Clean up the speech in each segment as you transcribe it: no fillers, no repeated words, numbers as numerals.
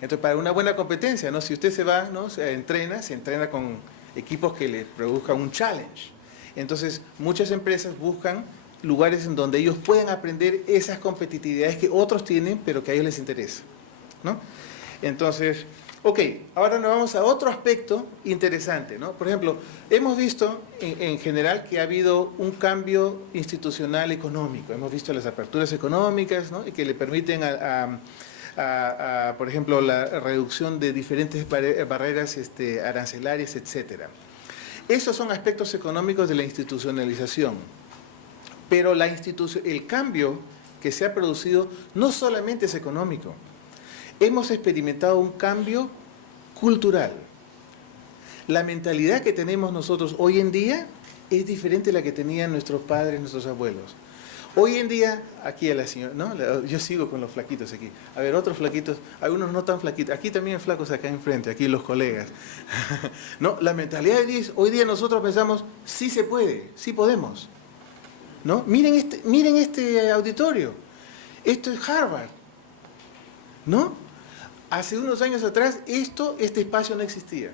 Entonces, para una buena competencia, ¿no? Si usted se va, ¿no? Se entrena con equipos que le produzcan un challenge. Entonces, muchas empresas buscan lugares en donde ellos puedan aprender esas competitividades que otros tienen, pero que a ellos les interesa, ¿no? Entonces, ok, ahora nos vamos a otro aspecto interesante, ¿no? Por ejemplo, hemos visto en general que ha habido un cambio institucional económico. Hemos visto las aperturas económicas, ¿no? Y que le permiten por ejemplo, la reducción de diferentes barreras arancelarias, etcétera. Esos son aspectos económicos de la institucionalización. Pero el cambio que se ha producido no solamente es económico. Hemos experimentado un cambio cultural. La mentalidad que tenemos nosotros hoy en día es diferente a la que tenían nuestros padres, nuestros abuelos. Hoy en día, aquí a la señora, ¿no? Yo sigo con los flaquitos aquí. A ver, otros flaquitos, algunos no tan flaquitos. Aquí también hay flacos acá enfrente, aquí los colegas. No, la mentalidad de hoy día nosotros pensamos, sí se puede, sí podemos. ¿No? Miren este auditorio. Esto es Harvard. ¿No? Hace unos años atrás este espacio no existía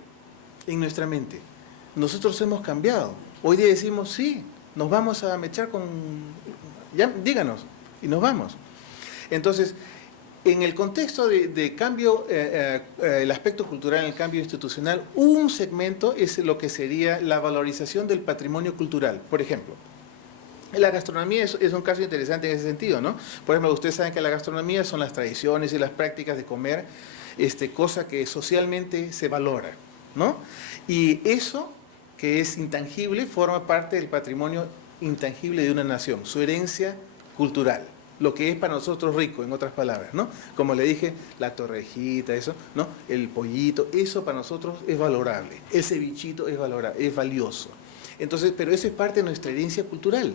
en nuestra mente. Nosotros hemos cambiado. Hoy día decimos, sí, nos vamos a mechar con... Ya, díganos, y nos vamos. Entonces, en el contexto de cambio, el aspecto cultural en el cambio institucional, un segmento es lo que sería la valorización del patrimonio cultural. Por ejemplo, la gastronomía es un caso interesante en ese sentido, ¿no? Por ejemplo, ustedes saben que la gastronomía son las tradiciones y las prácticas de comer, cosa que socialmente se valora, ¿no? Y eso, que es intangible, forma parte del patrimonio intangible de una nación, su herencia cultural, lo que es para nosotros rico, en otras palabras, ¿no? Como le dije, la torrejita, eso, ¿no? El pollito, eso para nosotros es valorable, el cevichito es valorable, es valioso. Entonces, pero eso es parte de nuestra herencia cultural.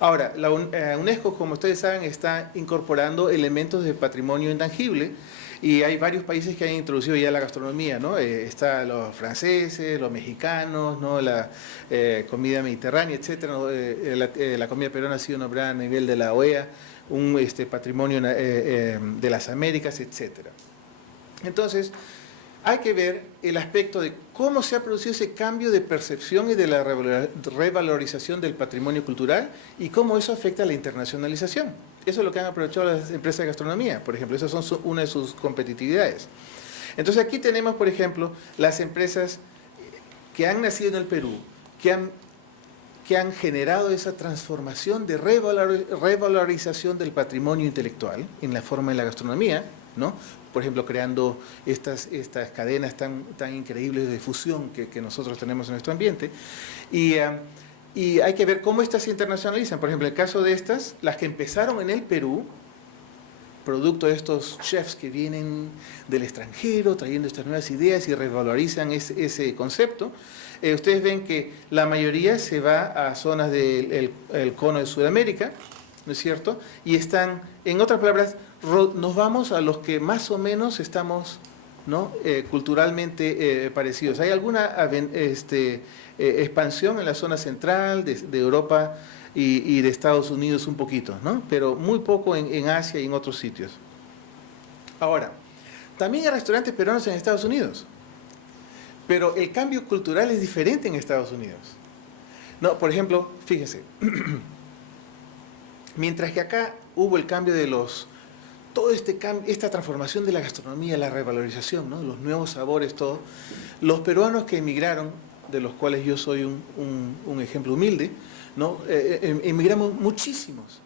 Ahora, la UNESCO, como ustedes saben, está incorporando elementos de patrimonio intangible y hay varios países que han introducido ya la gastronomía, ¿no? Está los franceses, los mexicanos, ¿no? La comida mediterránea, etcétera, ¿no? La comida peruana ha sido nombrada a nivel de la OEA, un patrimonio de las Américas, etcétera. Entonces, hay que ver el aspecto de cómo se ha producido ese cambio de percepción y de la revalorización del patrimonio cultural y cómo eso afecta a la internacionalización. Eso es lo que han aprovechado las empresas de gastronomía, por ejemplo. Esas son una de sus competitividades. Entonces aquí tenemos, por ejemplo, las empresas que han nacido en el Perú, que han generado esa transformación de revalorización del patrimonio intelectual en la forma de la gastronomía, ¿no? Por ejemplo, creando estas cadenas tan increíbles de fusión que nosotros tenemos en nuestro ambiente. Y hay que ver cómo estas se internacionalizan. Por ejemplo, en el caso de estas, las que empezaron en el Perú, producto de estos chefs que vienen del extranjero, trayendo estas nuevas ideas y revalorizan ese concepto, ustedes ven que la mayoría se va a zonas del cono de Sudamérica, ¿no es cierto? Y están, en otras palabras, nos vamos a los que más o menos estamos, ¿no? Culturalmente parecidos. Hay alguna expansión en la zona central de Europa y de Estados Unidos un poquito, ¿no? Pero muy poco en Asia y en otros sitios. Ahora, también hay restaurantes peruanos en Estados Unidos, pero el cambio cultural es diferente en Estados Unidos. No, por ejemplo, fíjense, mientras que acá hubo el cambio de todo esta transformación de la gastronomía, la revalorización, ¿no? Los nuevos sabores, todo, los peruanos que emigraron, de los cuales yo soy un ejemplo humilde, ¿no? Emigramos muchísimos.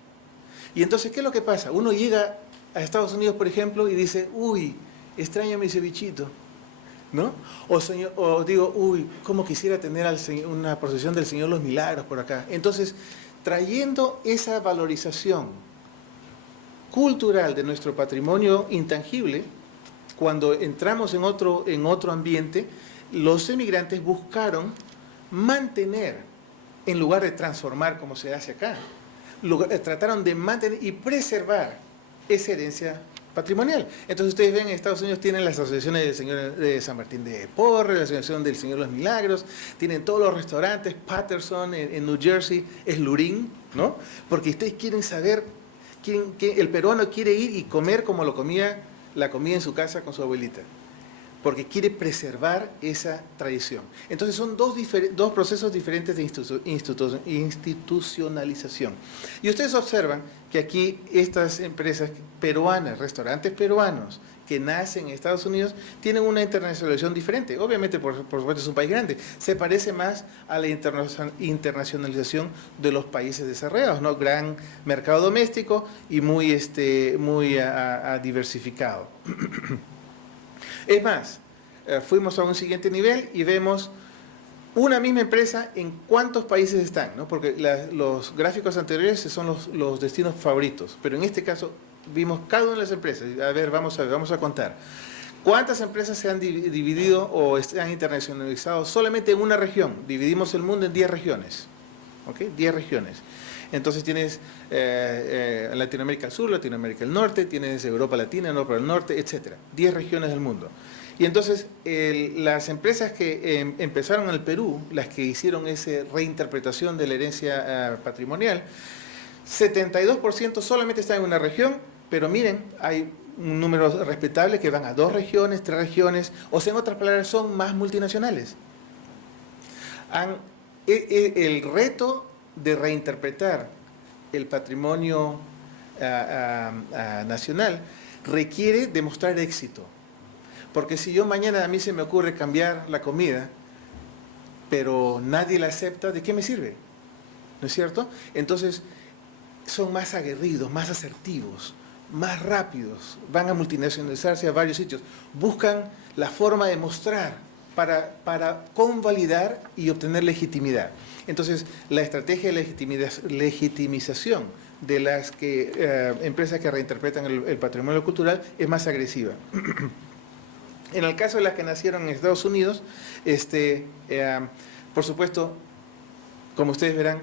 Y entonces, ¿qué es lo que pasa? Uno llega a Estados Unidos, por ejemplo, y dice, uy, extraño mi cevichito, ¿no? O digo, uy, cómo quisiera tener una procesión del Señor Los Milagros por acá. Entonces, trayendo esa valorización cultural de nuestro patrimonio intangible, cuando entramos en otro ambiente, los emigrantes buscaron mantener, en lugar de transformar como se hace acá, trataron de mantener y preservar esa herencia patrimonial. Entonces ustedes ven, en Estados Unidos tienen las asociaciones del Señor de San Martín de Porres, la asociación del Señor Los Milagros, tienen todos los restaurantes, Patterson en New Jersey, es Lurín, ¿no? Porque ustedes quieren saber, el peruano quiere ir y comer como lo comía la comida en su casa con su abuelita, porque quiere preservar esa tradición. Entonces son dos procesos diferentes de institucionalización. Y ustedes observan que aquí estas empresas peruanas, restaurantes peruanos, que nacen en Estados Unidos, tienen una internacionalización diferente. Obviamente, por supuesto, es un país grande. Se parece más a la internacionalización de los países desarrollados, ¿no? Gran mercado doméstico y muy diversificado. Es más, fuimos a un siguiente nivel y vemos una misma empresa en cuántos países están, ¿no? Porque los gráficos anteriores son los destinos favoritos, pero en este caso vimos cada una de las empresas. A ver, vamos a contar. ¿Cuántas empresas se han dividido o se han internacionalizado solamente en una región? Dividimos el mundo en 10 regiones, ¿ok? 10 regiones. Entonces tienes Latinoamérica del Sur, Latinoamérica del Norte, tienes Europa Latina, Europa del Norte, etc. 10 regiones del mundo. Y entonces las empresas que empezaron en el Perú, las que hicieron esa reinterpretación de la herencia patrimonial, 72% solamente están en una región, pero miren, hay un número respetable que van a 2 regiones, 3 regiones, o sea, en otras palabras, son más multinacionales. El reto de reinterpretar el patrimonio nacional requiere demostrar éxito. Porque si yo mañana a mí se me ocurre cambiar la comida, pero nadie la acepta, ¿de qué me sirve? ¿No es cierto? Entonces, son más aguerridos, más asertivos, más rápidos, van a multinacionalizarse a varios sitios, buscan la forma de mostrar para convalidar y obtener legitimidad. Entonces, la estrategia de legitimización de las empresas que reinterpretan el patrimonio cultural es más agresiva. En el caso de las que nacieron en Estados Unidos, por supuesto, como ustedes verán,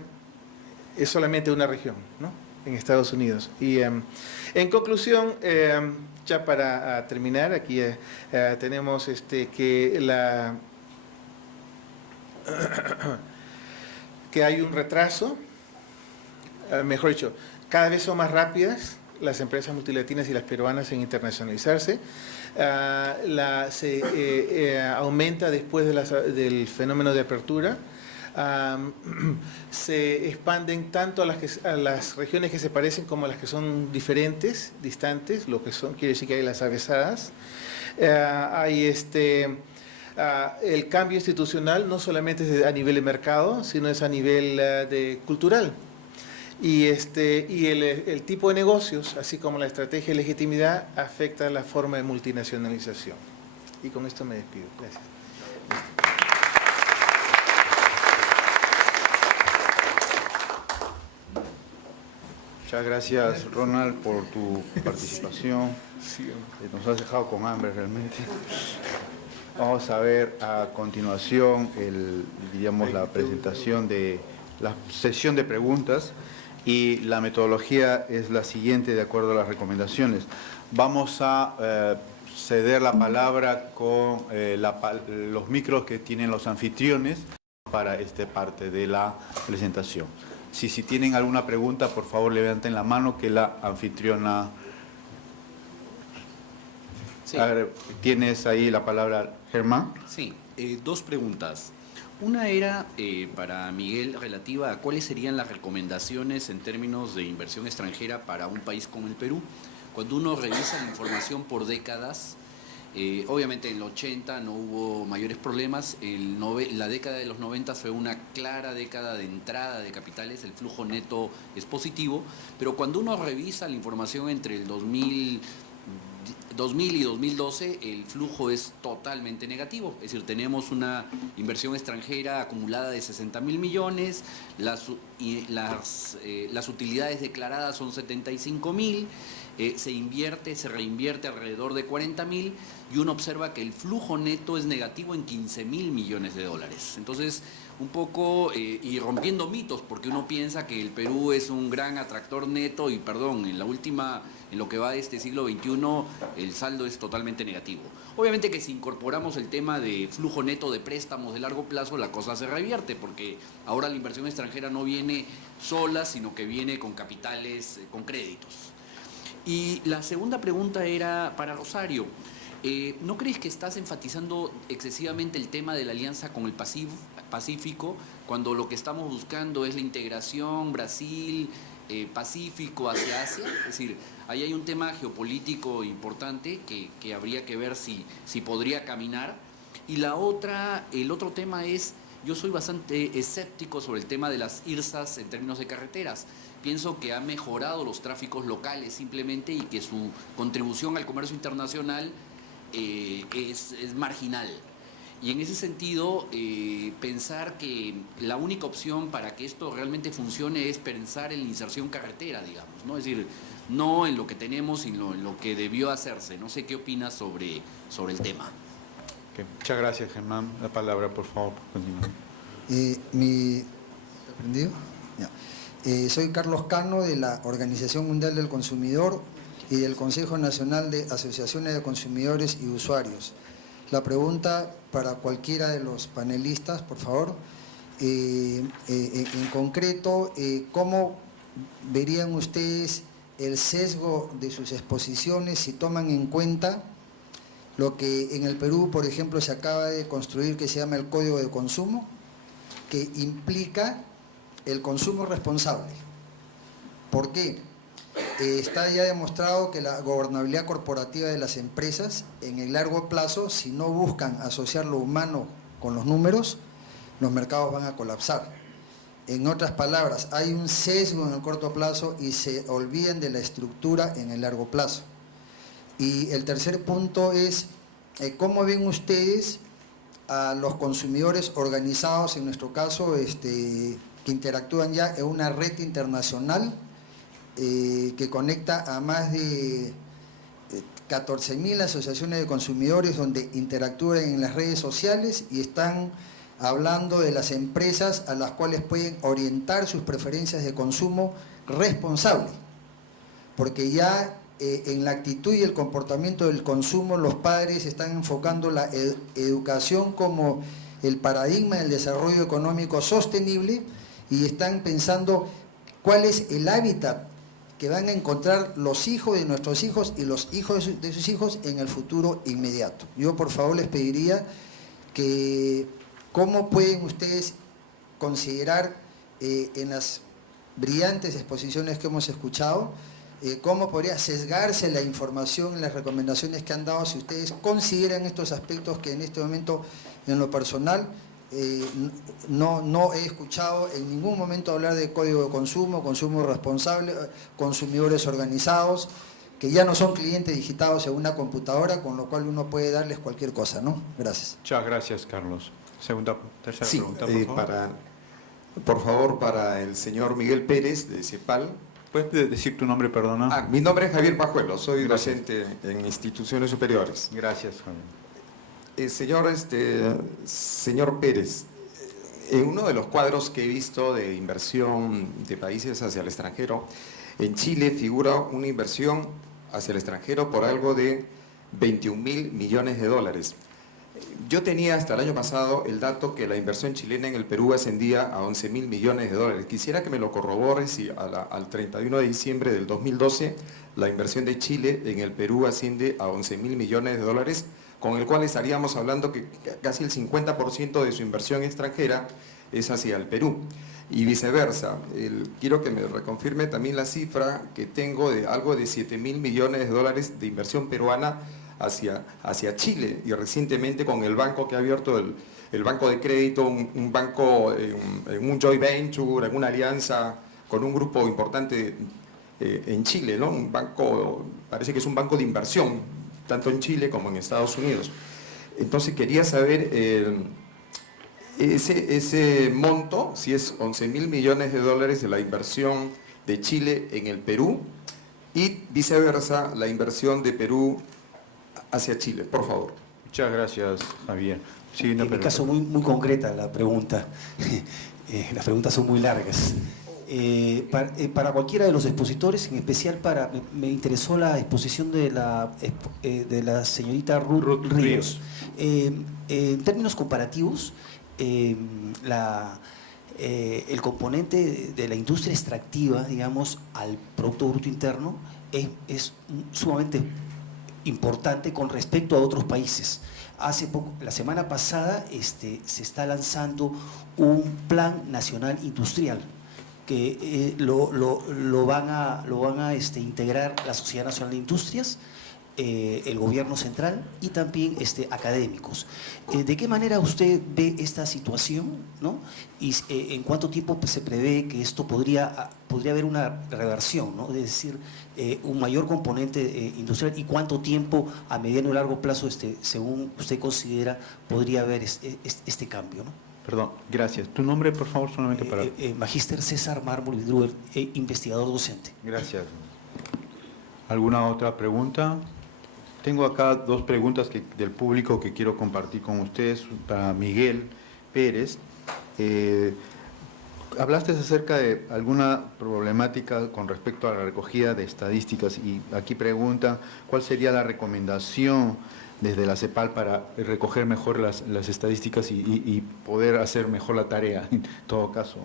es solamente una región, ¿no? En Estados Unidos. Y en conclusión, ya para terminar, aquí tenemos que hay un retraso, mejor dicho, cada vez son más rápidas las empresas multilatinas y las peruanas en internacionalizarse. Aumenta después del fenómeno de apertura. Se expanden tanto a las regiones que se parecen como a las que son diferentes, distantes, lo que son, quiere decir que hay las avesadas. Hay el cambio institucional no solamente es a nivel de mercado, sino es a nivel cultural. Y el tipo de negocios, así como la estrategia de legitimidad, afecta la forma de multinacionalización. Y con esto me despido. Gracias. Muchas gracias, Ronald, por tu participación. Nos has dejado con hambre realmente. Vamos a ver a continuación la presentación de la sesión de preguntas, y la metodología es la siguiente de acuerdo a las recomendaciones. Vamos a ceder la palabra con los micros que tienen los anfitriones para esta parte de la presentación. Si tienen alguna pregunta, por favor levanten la mano que la anfitriona... Sí. A ver, ¿tienes ahí la palabra, Germán? Sí, 2 preguntas. Una era para Miguel relativa a cuáles serían las recomendaciones en términos de inversión extranjera para un país como el Perú. Cuando uno revisa la información por décadas, obviamente en el 80 no hubo mayores problemas, la década de los 90 fue una clara década de entrada de capitales, el flujo neto es positivo, pero cuando uno revisa la información entre el 2000 y 2012, el flujo es totalmente negativo. Es decir, tenemos una inversión extranjera acumulada de 60.000 millones, las utilidades declaradas son 75.000, se reinvierte alrededor de 40.000, y uno observa que el flujo neto es negativo en 15.000 millones de dólares. Entonces, un poco, y rompiendo mitos, porque uno piensa que el Perú es un gran atractor neto, y perdón, en lo que va de este siglo XXI, el saldo es totalmente negativo. Obviamente que si incorporamos el tema de flujo neto de préstamos de largo plazo, la cosa se revierte, porque ahora la inversión extranjera no viene sola, sino que viene con capitales, con créditos. Y la segunda pregunta era para Rosario. ¿No crees que estás enfatizando excesivamente el tema de la alianza con el Pacífico, cuando lo que estamos buscando es la integración Brasil, Pacífico hacia Asia? Es decir, ahí hay un tema geopolítico importante que habría que ver si podría caminar. Y el otro tema es, yo soy bastante escéptico sobre el tema de las IRSAs en términos de carreteras. Pienso que ha mejorado los tráficos locales simplemente y que su contribución al comercio internacional es marginal. Y en ese sentido, pensar que la única opción para que esto realmente funcione es pensar en la inserción carretera, digamos, ¿no? Es decir, no en lo que tenemos, sino en lo que debió hacerse. No sé qué opinas sobre el tema. Okay. Muchas gracias, Germán. La palabra, por favor, continúa. ¿Está prendido? Ya. Soy Carlos Cano, de la Organización Mundial del Consumidor y del Consejo Nacional de Asociaciones de Consumidores y Usuarios. La pregunta para cualquiera de los panelistas, por favor. En concreto, ¿cómo verían ustedes el sesgo de sus exposiciones si toman en cuenta lo que en el Perú, por ejemplo, se acaba de construir, que se llama el Código de Consumo, que implica el consumo responsable? ¿Por qué? Está ya demostrado que la gobernabilidad corporativa de las empresas, en el largo plazo, si no buscan asociar lo humano con los números, los mercados van a colapsar. En otras palabras, hay un sesgo en el corto plazo y se olvidan de la estructura en el largo plazo. Y el tercer punto es, ¿cómo ven ustedes a los consumidores organizados, en nuestro caso, que interactúan ya en una red internacional que conecta a más de 14.000 asociaciones de consumidores, donde interactúan en las redes sociales y están hablando de las empresas a las cuales pueden orientar sus preferencias de consumo responsable? Porque ya en la actitud y el comportamiento del consumo, los padres están enfocando la educación como el paradigma del desarrollo económico sostenible y están pensando cuál es el hábitat que van a encontrar los hijos de nuestros hijos y los hijos de sus hijos en el futuro inmediato. Yo, por favor, les pediría que cómo pueden ustedes considerar en las brillantes exposiciones que hemos escuchado, cómo podría sesgarse la información en las recomendaciones que han dado, si ustedes consideran estos aspectos que en este momento, en lo personal, no he escuchado en ningún momento hablar de código de consumo, consumo responsable, consumidores organizados, que ya no son clientes digitados en una computadora, con lo cual uno puede darles cualquier cosa, ¿no? Gracias. Muchas gracias, Carlos. Tercera Sí, pregunta, por favor. por favor, para el señor Miguel Pérez, de CEPAL. ¿Puedes decir tu nombre, perdona? Mi nombre es Javier Pajuelo, soy Gracias. docente en instituciones superiores. Gracias, Javier. Señor Pérez, en uno de los cuadros que he visto de inversión de países hacia el extranjero, en Chile figura una inversión hacia el extranjero por algo de 21.000 millones de dólares. Yo tenía hasta el año pasado el dato que la inversión chilena en el Perú ascendía a 11.000 millones de dólares. Quisiera que me lo corrobores si al 31 de diciembre del 2012 la inversión de Chile en el Perú asciende a 11.000 millones de dólares, con el cual estaríamos hablando que casi el 50% de su inversión extranjera es hacia el Perú. Y viceversa, quiero que me reconfirme también la cifra que tengo de algo de 7.000 millones de dólares de inversión peruana hacia Chile, y recientemente con el banco que ha abierto el banco de crédito, un banco en un joint venture, en una alianza con un grupo importante en Chile, ¿no? Un banco, parece que es un banco de inversión, tanto en Chile como en Estados Unidos. Entonces quería saber ese monto, si es 11.000 millones de dólares de la inversión de Chile en el Perú, y viceversa, la inversión de Perú hacia Chile, por favor. Muchas gracias, Javier. Sí, En mi caso, muy concreta la pregunta. Las preguntas son muy largas. Para cualquiera de los expositores, en especial me interesó la exposición de la señorita Ruth Ríos. En términos comparativos, el componente de la industria extractiva, digamos, al Producto Bruto Interno es sumamente importante con respecto a otros países. Hace poco, la semana pasada, se está lanzando un Plan Nacional Industrial que lo van a integrar la Sociedad Nacional de Industrias, el gobierno central y también académicos. ¿De qué manera usted ve esta situación, ¿no? Y en cuánto tiempo se prevé que esto podría haber una reversión, ¿no? Es decir, un mayor componente industrial, y cuánto tiempo a mediano y largo plazo, según usted considera, podría haber este cambio, ¿no? Perdón, gracias. ¿Tu nombre, por favor, solamente para...? Magíster César Mármol Vidruer, investigador docente. Gracias. ¿Alguna otra pregunta? Tengo acá dos preguntas del público que quiero compartir con ustedes. Para Miguel Pérez, hablaste acerca de alguna problemática con respecto a la recogida de estadísticas, y aquí pregunta cuál sería la recomendación desde la CEPAL para recoger mejor las estadísticas y poder hacer mejor la tarea, en todo caso.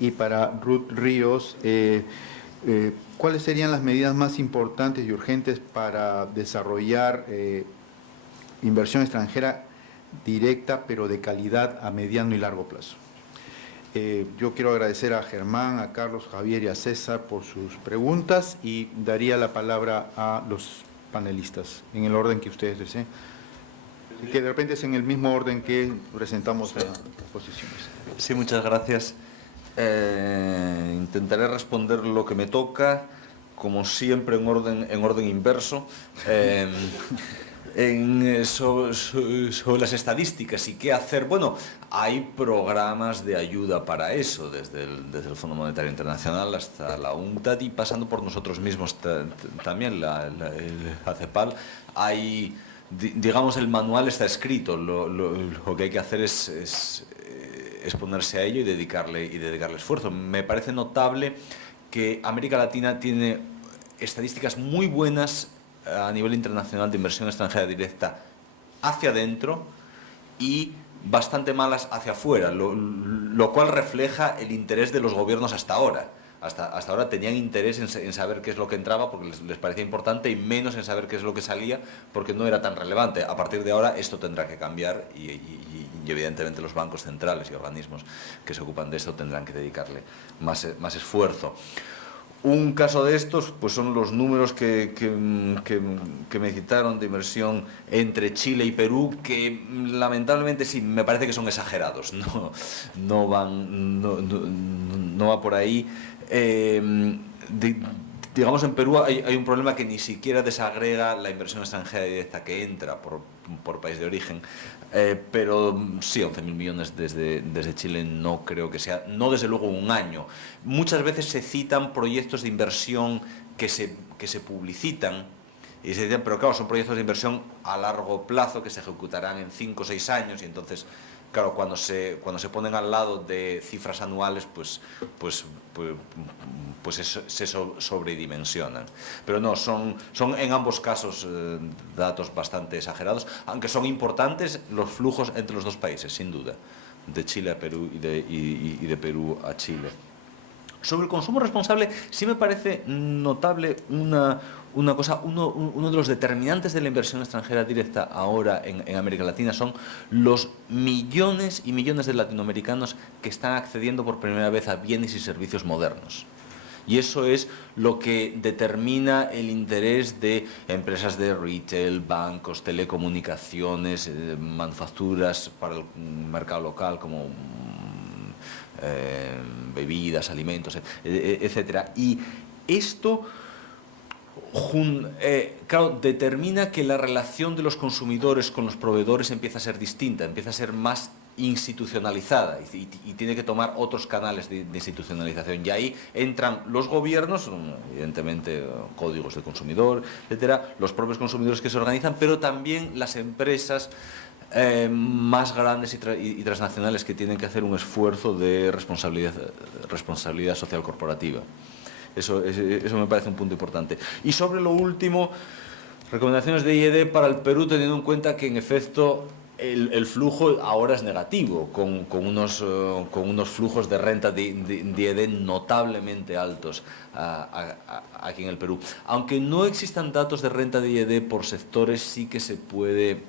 Y para Ruth Ríos, ¿cuáles serían las medidas más importantes y urgentes para desarrollar inversión extranjera directa, pero de calidad a mediano y largo plazo? Yo quiero agradecer a Germán, a Carlos, Javier y a César por sus preguntas, y daría la palabra a los panelistas en el orden que ustedes deseen, que de repente es en el mismo orden que presentamos las posiciones. Sí, muchas gracias. Intentaré responder lo que me toca, como siempre en orden inverso. Sobre las estadísticas y qué hacer. Bueno, hay programas de ayuda para eso, desde el Fondo Monetario Internacional hasta la UNCTAD y pasando por nosotros mismos también, la CEPAL. Hay, digamos, el manual está escrito, lo que hay que hacer es ponerse a ello y dedicarle esfuerzo. Me parece notable que América Latina tiene estadísticas muy buenas a nivel internacional de inversión extranjera directa hacia adentro y bastante malas hacia afuera, lo cual refleja el interés de los gobiernos hasta ahora. Hasta ahora tenían interés en saber qué es lo que entraba porque les parecía importante, y menos en saber qué es lo que salía porque no era tan relevante. A partir de ahora esto tendrá que cambiar y evidentemente los bancos centrales y organismos que se ocupan de esto tendrán que dedicarle más esfuerzo. Un caso de estos pues son los números que me citaron de inversión entre Chile y Perú, que lamentablemente sí, me parece que son exagerados, no va por ahí. Digamos, en Perú hay un problema que ni siquiera desagrega la inversión extranjera directa que entra por país de origen, pero sí, 11.000 millones desde Chile no creo que sea, no desde luego un año. Muchas veces se citan proyectos de inversión que se publicitan, y se dicen, pero claro, son proyectos de inversión a largo plazo que se ejecutarán en 5 o 6 años, y entonces, claro, cuando se ponen al lado de cifras anuales, pues se sobredimensionan. Pero no, son en ambos casos datos bastante exagerados, aunque son importantes los flujos entre los dos países, sin duda, de Chile a Perú y de Perú a Chile. Sobre el consumo responsable, sí me parece notable una cosa. Uno de los determinantes de la inversión extranjera directa ahora en América Latina son los millones y millones de latinoamericanos que están accediendo por primera vez a bienes y servicios modernos. Y eso es lo que determina el interés de empresas de retail, bancos, telecomunicaciones, manufacturas para el mercado local como bebidas, alimentos, etcétera. Y esto, claro, determina que la relación de los consumidores con los proveedores empieza a ser distinta, empieza a ser más institucionalizada y tiene que tomar otros canales de institucionalización. Y ahí entran los gobiernos, evidentemente códigos de consumidor, etcétera, los propios consumidores que se organizan, pero también las empresas más grandes y transnacionales que tienen que hacer un esfuerzo de responsabilidad social corporativa. Eso me parece un punto importante. Y sobre lo último, recomendaciones de IED para el Perú, teniendo en cuenta que en efecto el flujo ahora es negativo, con unos flujos de renta de IED notablemente altos aquí en el Perú. Aunque no existan datos de renta de IED por sectores, sí que se puede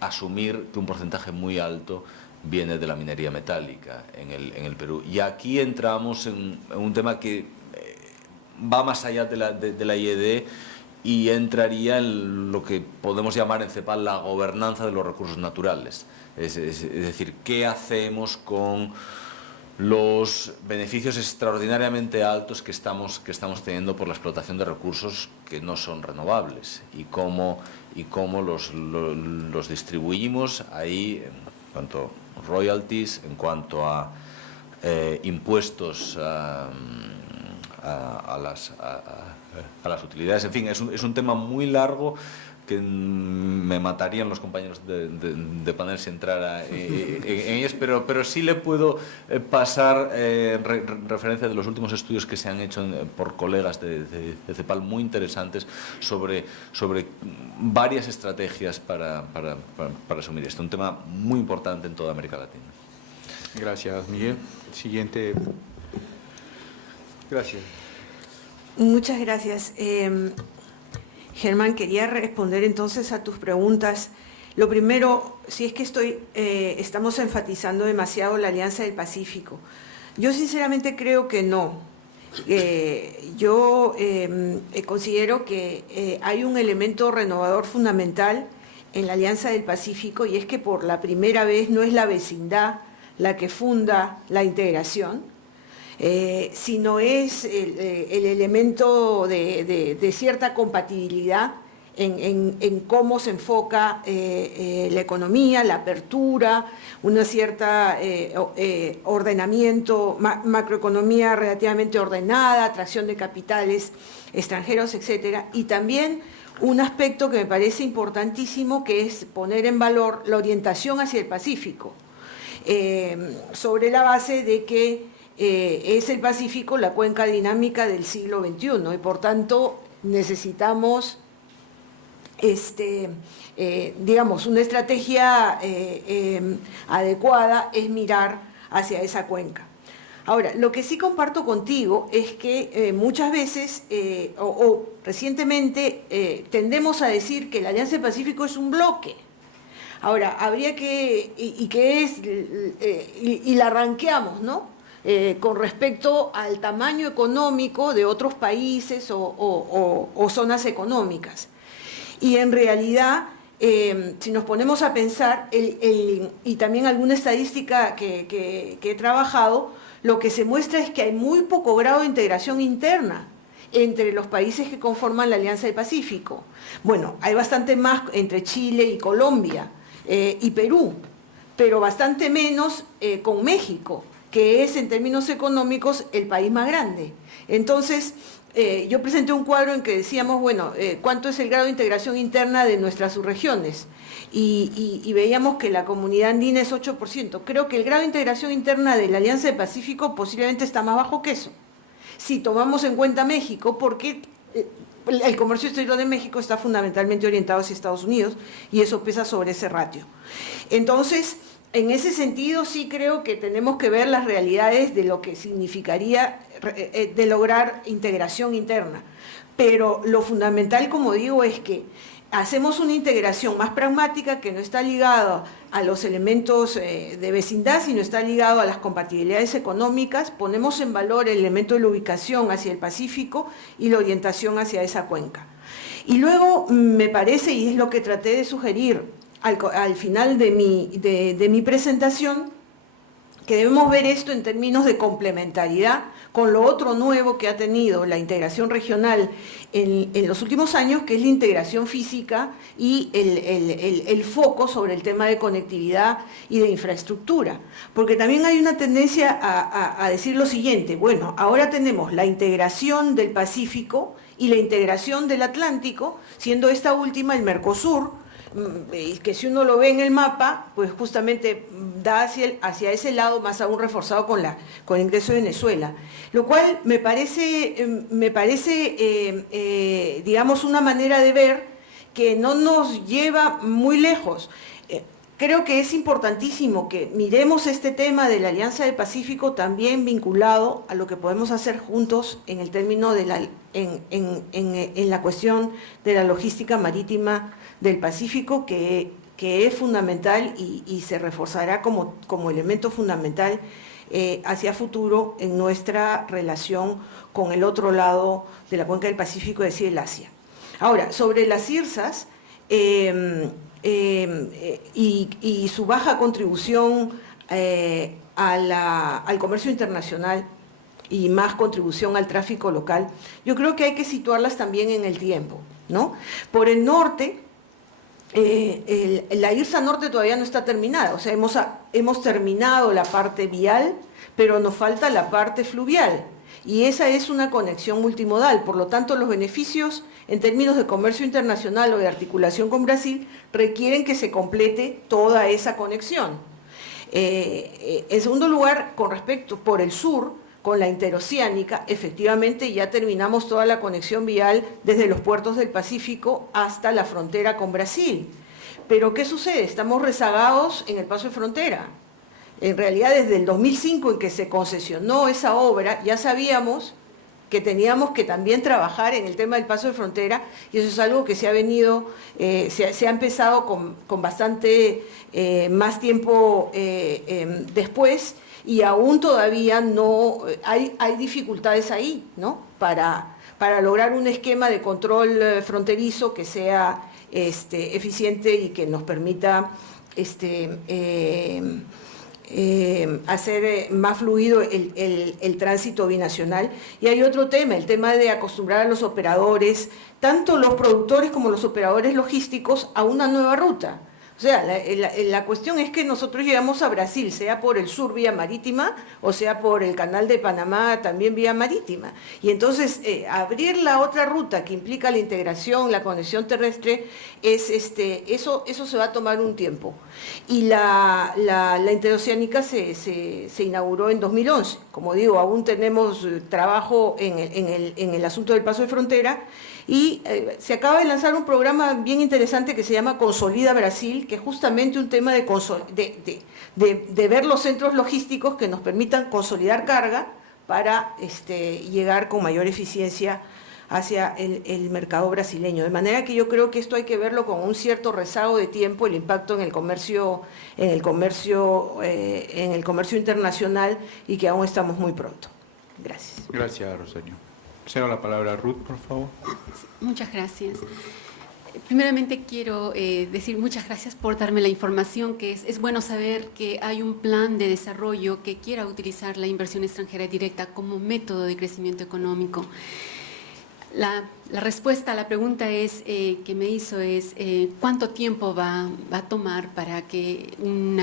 asumir que un porcentaje muy alto viene de la minería metálica en el Perú. Y aquí entramos en un tema que va más allá de la IED y entraría en lo que podemos llamar en CEPAL la gobernanza de los recursos naturales. Es decir, ¿qué hacemos con los beneficios extraordinariamente altos que estamos teniendo por la explotación de recursos que no son renovables? Y cómo los distribuimos ahí en cuanto a royalties, en cuanto a impuestos a las utilidades. En fin, es un tema muy largo que me matarían los compañeros de panel si entrara en ellos, pero sí le puedo pasar referencia de los últimos estudios que se han hecho por colegas de CEPAL muy interesantes sobre varias estrategias para asumir esto. Un tema muy importante en toda América Latina. Gracias, Miguel. Siguiente. Gracias. Muchas gracias. Germán, quería responder entonces a tus preguntas. Lo primero, si es que estamos enfatizando demasiado la Alianza del Pacífico. Yo sinceramente creo que no. Yo considero que hay un elemento renovador fundamental en la Alianza del Pacífico, y es que por la primera vez no es la vecindad la que funda la integración, sino es el elemento de cierta compatibilidad en cómo se enfoca la economía, la apertura, una cierta ordenamiento, macroeconomía relativamente ordenada, atracción de capitales extranjeros, etcétera, y también un aspecto que me parece importantísimo, que es poner en valor la orientación hacia el Pacífico, sobre la base de que es el Pacífico la cuenca dinámica del siglo XXI, y por tanto necesitamos digamos, una estrategia adecuada es mirar hacia esa cuenca. Ahora, lo que sí comparto contigo es que muchas veces, o recientemente, tendemos a decir que la Alianza del Pacífico es un bloque. Ahora, habría que, y la ranqueamos, ¿no? Con respecto al tamaño económico de otros países o zonas económicas. Y en realidad, si nos ponemos a pensar, y también alguna estadística que he trabajado, lo que se muestra es que hay muy poco grado de integración interna entre los países que conforman la Alianza del Pacífico. Bueno, hay bastante más entre Chile y Colombia y Perú, pero bastante menos con México, que es en términos económicos el país más grande. Entonces, yo presenté un cuadro en que decíamos, bueno, ¿cuánto es el grado de integración interna de nuestras subregiones? Y veíamos que la comunidad andina es 8%. Creo que el grado de integración interna de la Alianza del Pacífico posiblemente está más bajo que eso. Si tomamos en cuenta México, porque el comercio exterior de México está fundamentalmente orientado hacia Estados Unidos, y eso pesa sobre ese ratio. Entonces, en ese sentido sí creo que tenemos que ver las realidades de lo que significaría de lograr integración interna. Pero lo fundamental, como digo, es que hacemos una integración más pragmática que no está ligada a los elementos de vecindad, sino está ligado a las compatibilidades económicas. Ponemos en valor el elemento de la ubicación hacia el Pacífico y la orientación hacia esa cuenca. Y luego me parece, y es lo que traté de sugerir al final de mi presentación, que debemos ver esto en términos de complementariedad con lo otro nuevo que ha tenido la integración regional en los últimos años, que es la integración física y el foco sobre el tema de conectividad y de infraestructura. Porque también hay una tendencia a decir lo siguiente: bueno, ahora tenemos la integración del Pacífico y la integración del Atlántico, siendo esta última el Mercosur, que si uno lo ve en el mapa, pues justamente da hacia ese lado, más aún reforzado con el ingreso de Venezuela. Lo cual me parece digamos, una manera de ver que no nos lleva muy lejos. creo que es importantísimo que miremos este tema de la Alianza del Pacífico también vinculado a lo que podemos hacer juntos en el término de en la cuestión de la logística marítima del Pacífico, que es fundamental y se reforzará como elemento fundamental hacia futuro en nuestra relación con el otro lado de la cuenca del Pacífico, es decir, el Asia. Ahora, sobre las IRSAs y su baja contribución al comercio internacional y más contribución al tráfico local, yo creo que hay que situarlas también en el tiempo, ¿no? Por el norte, la IRSA norte todavía no está terminada, o sea, hemos terminado la parte vial, pero nos falta la parte fluvial, y esa es una conexión multimodal. Por lo tanto, los beneficios en términos de comercio internacional o de articulación con Brasil requieren que se complete toda esa conexión. En segundo lugar, con respecto por el sur, con la interoceánica, efectivamente ya terminamos toda la conexión vial desde los puertos del Pacífico hasta la frontera con Brasil. Pero ¿qué sucede? Estamos rezagados en el paso de frontera. En realidad, desde el 2005 en que se concesionó esa obra, ya sabíamos que teníamos que también trabajar en el tema del paso de frontera, y eso es algo que se ha venido, se ha empezado con bastante más tiempo después, y aún todavía no hay dificultades ahí, ¿no? Para lograr un esquema de control fronterizo que sea eficiente y que nos permita hacer más fluido el tránsito binacional. Y hay otro tema, el tema de acostumbrar a los operadores, tanto los productores como los operadores logísticos, a una nueva ruta. O sea, la cuestión es que nosotros llegamos a Brasil, sea por el sur vía marítima, o sea por el canal de Panamá también vía marítima. Y entonces abrir la otra ruta que implica la integración, la conexión terrestre, eso se va a tomar un tiempo. Y la interoceánica se inauguró en 2011. Como digo, aún tenemos trabajo en el asunto del paso de frontera, y se acaba de lanzar un programa bien interesante que se llama Consolida Brasil, que es justamente un tema de ver los centros logísticos que nos permitan consolidar carga para llegar con mayor eficiencia hacia el mercado brasileño. De manera que yo creo que esto hay que verlo con un cierto rezago de tiempo, el impacto en el comercio internacional, y que aún estamos muy pronto. Gracias. Gracias, Rosario. Cedo la palabra a Ruth, por favor. Muchas gracias. Primeramente quiero decir muchas gracias por darme la información, que es bueno saber que hay un plan de desarrollo que quiera utilizar la inversión extranjera directa como método de crecimiento económico. La respuesta a la pregunta que me hizo es ¿cuánto tiempo va a tomar para que un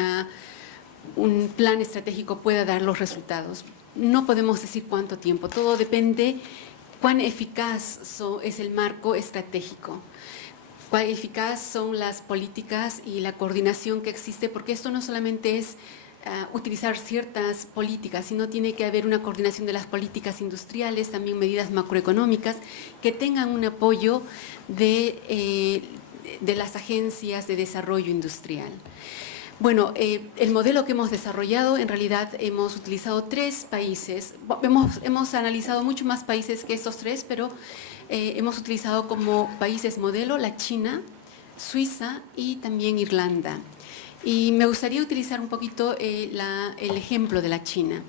plan estratégico pueda dar los resultados? No podemos decir cuánto tiempo, todo depende cuán eficaz es el marco estratégico, cuán eficaz son las políticas y la coordinación que existe, porque esto no solamente es utilizar ciertas políticas, sino tiene que haber una coordinación de las políticas industriales, también medidas macroeconómicas que tengan un apoyo de las agencias de desarrollo industrial. Bueno, el modelo que hemos desarrollado, en realidad hemos utilizado 3 países, hemos analizado mucho más países que estos 3, pero hemos utilizado como países modelo la China, Suiza y también Irlanda. Y me gustaría utilizar un poquito el ejemplo de la China.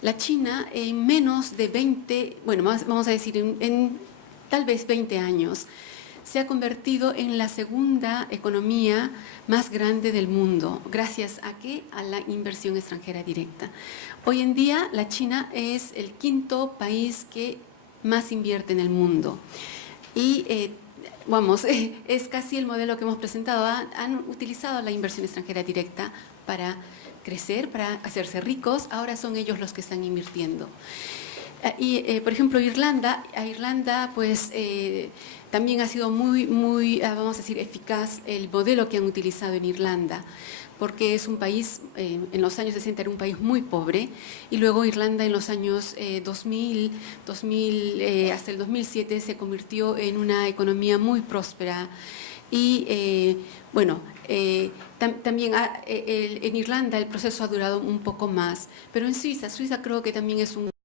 La China en menos de 20, bueno, vamos a decir en tal vez 20 años, se ha convertido en la segunda economía más grande del mundo. ¿Gracias a qué? A la inversión extranjera directa. Hoy en día la China es el 5º país que más invierte en el mundo. Y es casi el modelo que hemos presentado. Han utilizado la inversión extranjera directa para crecer, para hacerse ricos. Ahora son ellos los que están invirtiendo. Y, por ejemplo, Irlanda pues también ha sido muy, vamos a decir, eficaz el modelo que han utilizado en Irlanda, porque es un país, en los años 60 era un país muy pobre, y luego Irlanda en los años 2000 hasta el 2007 se convirtió en una economía muy próspera, Y bueno, también en Irlanda el proceso ha durado un poco más, pero en Suiza creo que también es un